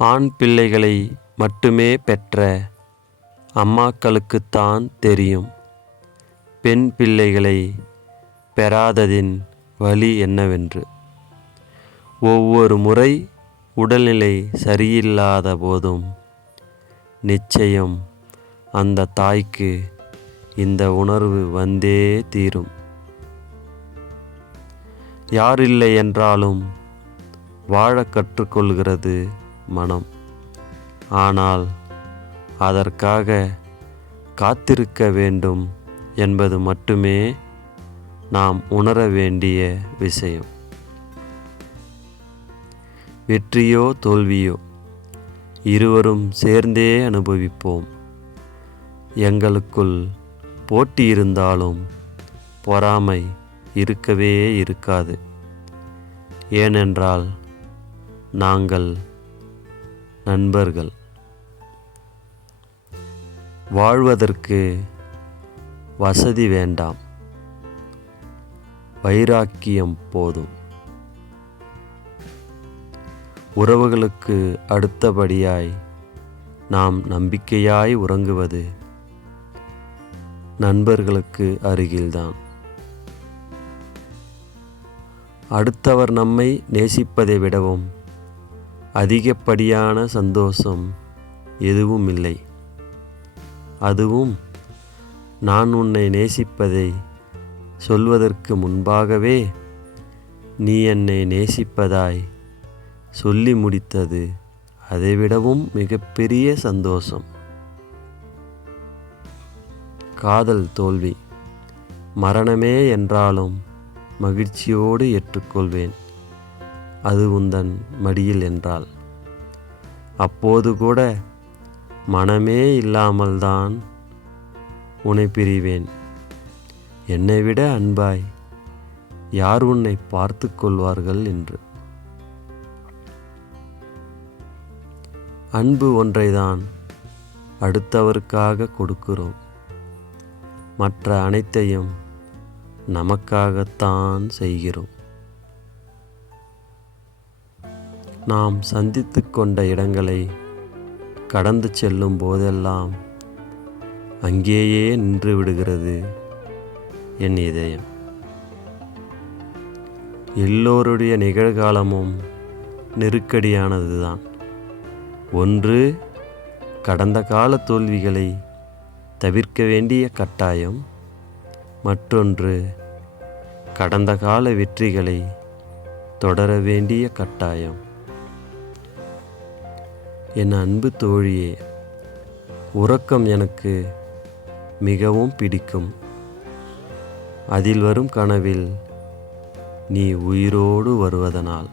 ஆண் பிள்ளைகளை மட்டுமே பெற்ற அம்மாக்களுக்குத்தான் தெரியும் பெண் பிள்ளைகளை பெறாததின் வலி என்னவென்று. ஒவ்வொரு முறை உடல்நிலை சரியில்லாத போதும் நிச்சயம் அந்த தாய்க்கு இந்த உணர்வு வந்தே தீரும். யாரில்லை என்றாலும் வாழ கற்றுக்கொள்கிறது மனம். ஆனால் அதற்காக காத்திருக்க வேண்டும் என்பது மட்டுமே நாம் உணர வேண்டிய விஷயம். வெற்றியோ தோல்வியோ இருவரும் சேர்ந்தே அனுபவிப்போம். எங்களுக்குள் போட்டி இருந்தாலும் பொறாமை இருக்கவே இருக்காது. ஏனென்றால் நாங்கள் நண்பர்கள். வாழ்வதற்கு வசதி வேண்டாம், வைராக்கியம் போதும். உறவுகளுக்கு அடுத்தபடியாய் நாம் நம்பிக்கையாய் உறங்குவது நண்பர்களுக்கு அருகில்தான். அடுத்தவர் நம்மை நேசிப்பதை விடவும் அதிகப்படியான சந்தோஷம் எதுவும் இல்லை. அதுவும் நான் உன்னை நேசிப்பதை சொல்வதற்கு முன்பாகவே நீ என்னை நேசிப்பதாய் சொல்லி முடித்தது அதைவிடவும் மிகப்பெரிய சந்தோஷம். காதல் தோல்வி, மரணமே என்றாலும் மகிழ்ச்சியோடு ஏற்றுக்கொள்வேன். அது உந்தன் மடியில் என்றால் அப்போது கூட மனமே இல்லாமல்தான் உன்னை பிரிவேன். என்னை விட அன்பாய் யார் உன்னை பார்த்து கொள்வார்கள் என்று. அன்பு ஒன்றைதான் அடுத்தவருக்காக கொடுக்கிறோம். மற்ற அனைத்தையும் நமக்காகத்தான் செய்கிறோம். நாம் சந்தித்து கொண்ட இடங்களை கடந்து செல்லும் போதெல்லாம் அங்கேயே நின்று விடுகிறது என் இதயம். எல்லோருடைய நிகழ்காலமும் நெருக்கடியானதுதான். ஒன்று கடந்த கால தோல்விகளை தவிர்க்க வேண்டிய கட்டாயம், மற்றொன்று கடந்த கால வெற்றிகளை தொடர வேண்டிய கட்டாயம். என் அன்பு தோழியே, உறக்கம் எனக்கு மிகவும் பிடிக்கும். அதில் வரும் கனவில் நீ உயிரோடு வருவதனால்.